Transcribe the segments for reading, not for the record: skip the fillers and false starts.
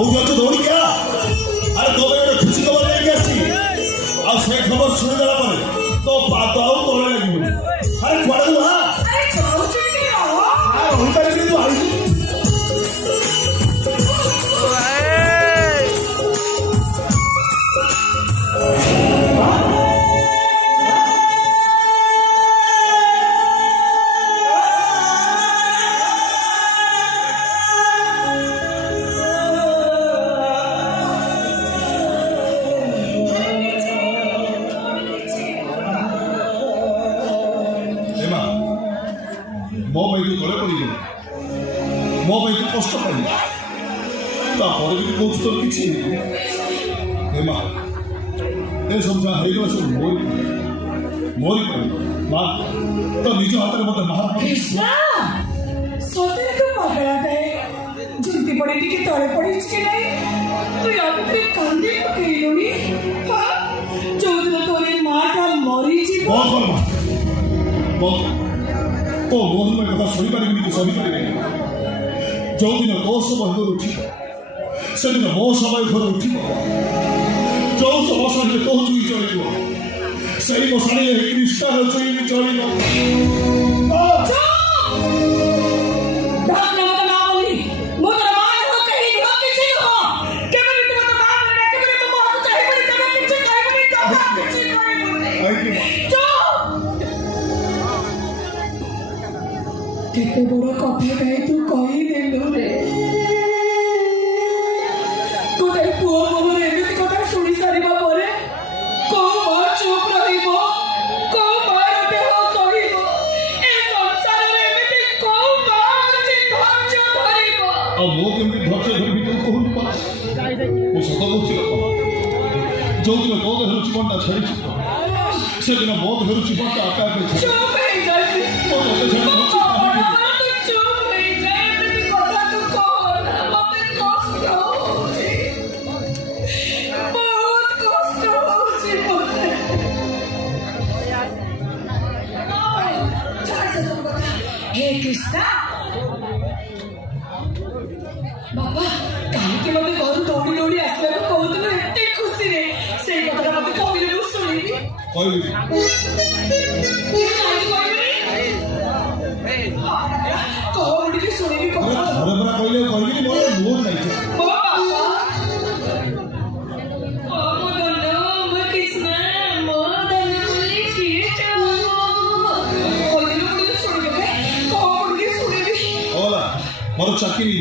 କୋଉଠି ଅଛୁ ଦୌଡ଼ିକି ଆ। ଆରେ ତୋ ପାଇଁ ଗୋଟେ ଖୁସି ଖବର ନେଇକି ଆସିଛି। ଆଉ ସେ ଖବର ଶୁଣିଦେଲା ପରେ ତୋ ପାଦ ଆଉ ତଳେ ଲାଗିବନି। ଆରେ କୁଆଡ଼େ ତୁ ଆ ରହିପାରିବିନି ତୁ ଆଇଛୁ। ମୋ ପାଇଁ ତୁ ତଳେ ପଡ଼ିଗଲୁ, ମୋ ପାଇଁ ତୁ କଷ୍ଟ ପାଇଲୁ, ତାପରେ ବି କହୁଛୁ ତୋର କିଛି ହେ ମା ଏ ସବୁ ଯାହା ହେଇଗଲା ସବୁ ମୋରି ପାଇଁ ମା ତ ନିଜ ହାତରେ ମତେ ସତରେ ତୁ ପାଗଳାଟେ ଝୁଣ୍ଟି ପଡ଼ି ଟିକେ ତଳେ ପଡ଼ିଛି କି ନାହିଁ ତୁ ୟାପରେ କାନ୍ଦି ପକେଇଲୁଣି ଯୋଉଦିନ ତୋର ମାଟା ମରିଯିବ तो मोहन में कथा शुणी पारि कि सही पारि जो दिन तो सब घर उठ से दिन मो सब घर उठ जो समसान तो चुई चल से मशाणी निष्ठा चुई चल केते बड़ कथा कहे तू कहीदेलु रे तोते पुओ मोहर एमिति कथा शुणी सारिबा परे को मां चुप रहिबो को मां देह सहिबो ए संसार रे एमिति को मां जे धैर्य धरिबो आ मो केमि धैर्य धरि तू कहू पा ओ सत बोची जो दिन तो देह जीवनटा छाड़ी से दिन मो देह जीवनटा आपे आपे चुप हे जल्दी कृष्णा बाबा कहीं मत घर दौड़ी दौड़ी आसला कहूल एत खुशी रे से कथा मत कहले मु शुणिबी कहबी शुणिबी कथा कहले मोर मूड नहीं मोर चाकरी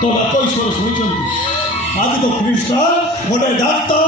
तो डाक ईश्वर शुणी आज तो कृष्ण गोटे डाक्तर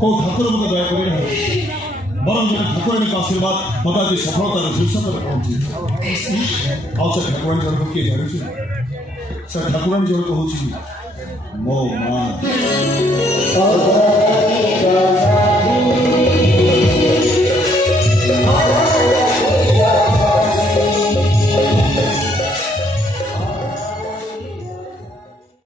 को ठाकुर मत दया कर बरम जन ठाकुर का आशीर्वाद मत आज सफलता शीर्ष पर पहुंची आउ से ठाकुर जन किए जाने से ठाकुर जो कहूँ मो माँ